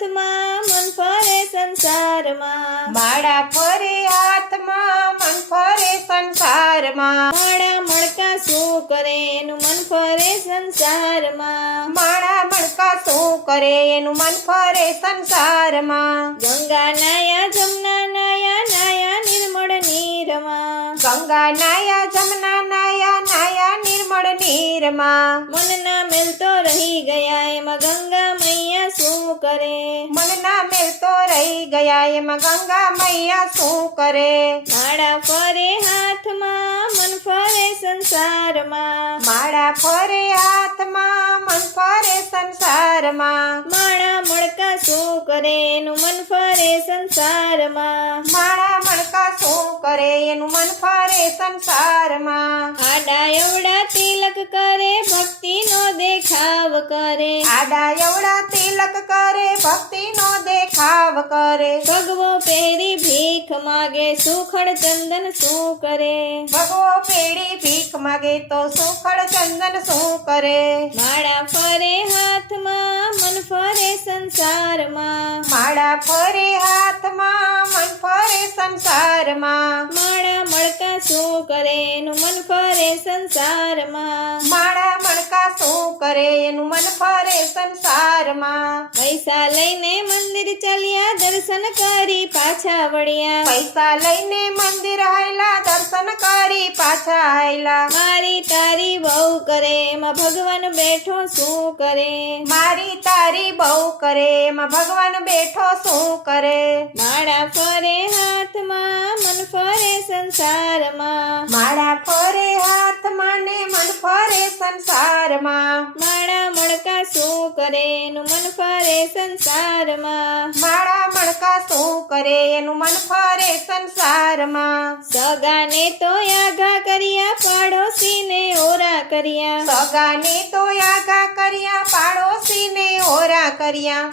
હાથમાં મન ફરે સંસારમાં માળા ફરે હાથમાં મન ફરે સંસારમાં માળા મણકા શું કરે એનું મન ફરે સંસારમાં માળા મણકા શું કરે એનું મન ફરે સંસારમાં ગંગા નાયા જમના નાયા નાયા નિર્મળ નીરમાં ગંગા નાયા જમના નાયા નાયા નિર્મળ નીરમાં મનના મેલતો રહી ગયા એમાં ગંગા મૈયા શું કરે મનના મેલ તો રહી ગયા એમાં ગંગા મૈયા શું કરે માળા ફરે હાથમાં મન ફરે સંસારમાં માળા ફરે હાથમાં મન ફરે સંસારમાં માળા મણકા શું કરે એનું મન ફરે સંસારમાં માળા મણકા શું કરે એનું મન ફરે સંસારમાં આડા એવડા તિલક કરે ભક્તિનો દેખાવ કરે આડા એવડા તિલક કરે ભક્તિનો દેખાવ કરે ભગવો પહેરી ભીખ માગે સુખડ ચંદન શું કરે ભગવો પેડી ભીખ માગે તો સુખડ ચંદન શું કરે માળા ફરે હાથમાં મન ફરે સંસારમાં માળા ફરે હાથમાં મન ફરે સંસારમાં માળા મણકા શું કરે એનું મન ફરે સંસારમાં માળા મણકા શું કરે એનું મન ફરે સંસારમાં પૈસા લઈને મંદિર ચાલ્યા દર્શન કરી પાછા વળ્યા પૈસા લઈને મંદિર આયલા દર્શન કરી પાછા આયલા મારી તારી બહુ કરે એમાં ભગવાન બેઠો શું કરે મારી તારી બહુ કરે એમાં ભગવાન બેઠો શું કરે માળા ફરે હાથમાં મન ફરે સંસારમાં માળા ફરે હાથમાં ને મન ફરે સંસારમાં માળા મણકા શું કરે એનું મન ફરે સંસારમાં માળા મણકા શું કરે એનું મન ફરે સંસારમાં સગાને તો આઘા કર્યા પાડોશીને ઓરા કર્યા સગાને તો આઘા કર્યા પાડોશીને ઓરા કર્યા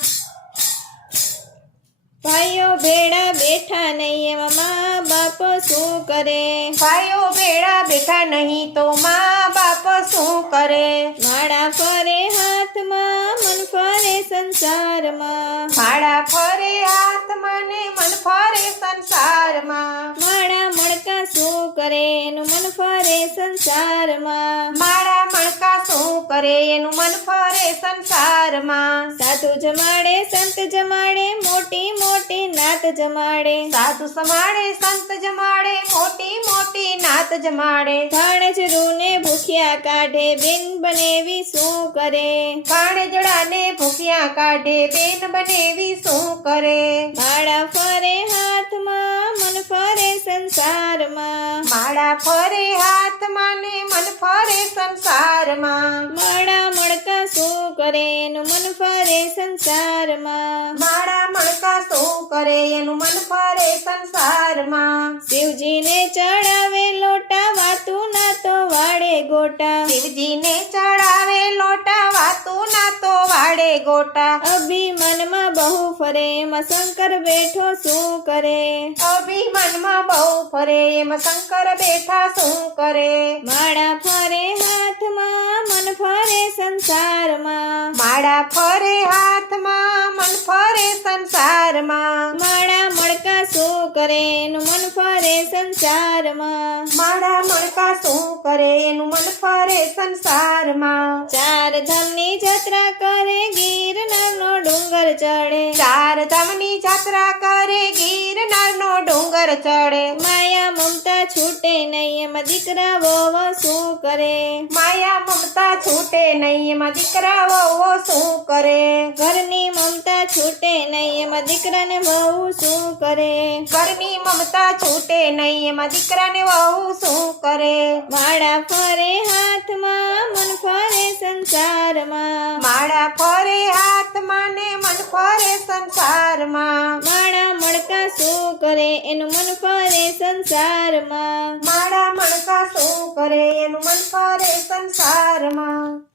ભાઈઓ ભેળા બેઠા નહીં એમાં મા બાપ શું કરે ભાઈઓ ભેળા બેઠા નહીં તો મા બાપ શું કરે માળા ફરે હાથમાં મન ફરે સંસારમાં માળા ફરે હાથમાં ને મન ફરે સંસારમાં માળા મણકા શું કરે એનું મન ફરે સંસારમાં માળા મણકા શું કરે એનું મન ફરે સંસારમાં સાધુ જમાડે સંત જમાડે મોટી મોટી નાત જમાડે સાધુ સમાડે સંત જમાડે મોટી મોટી નાત જમાડે ભાણેજરૂને ભૂખ્યા કાઢે બેન બનેવી શું કરે ભાણેજડાને ભૂખ્યા કાઢે બેન બનેવી શું કરે માળા ફરે હાથમાં મન ફરે સંસારમાં માળા ફરે હાથમાં ને મન ફરે સંસારમાં માળા મણકા શું કરે એનું મન ફરે સંસારમાં માળા મણકા શું કરે એનું મન ફરે સંસારમાં શિવજીને ચડાવે લોટા વાતું ના તો વાડે ગોટા શિવજીને ચડાવે લોટા વાતું ના તો વાડે ગોટા અભિમાનમાં બહુ ફરે એમાં શંકર બેઠો શું કરે અભિમાનમાં બહુ ફરે એમાં શંકર બેઠા શું કરે માળા ફરે હાથમાં મન ફરે સંસારમાં માળા ફરે હાથમાં મન ફરે સંસારમાં માળા મણકા શું કરે એનું મન ફરે સંસારમાં માળા મણકા શું કરે એનું મન ફરે સંસારમાં ચાર ધામની જાત્રા કરે ગિરનારનો ડુંગર ચડે ચાર ધામની જાત્રા કરે ગિરનારનો ડુંગર ચડે માયા મમતા છૂટે નહીં એમાં દીકરા વહુ શું કરે માયા મમતા છૂટે નહીં એમાં દીકરા વહુ શું કરે ઘરની મમતા છૂટે નહીં એમાં દીકરાને વહુ શું કરે ઘરની મમતા છૂટે નહીં એમાં દીકરાને વહુ શું કરે માળા ફરે હાથમાં મન ફરે સંસારમાં માળા ફરે હાથમાં ને મન ફરે સંસારમાં માળા મણકા શું કરે એનું મન ફરે સંસારમાં માળા મણકા શું કરે એનું મન ફરે સંસારમાં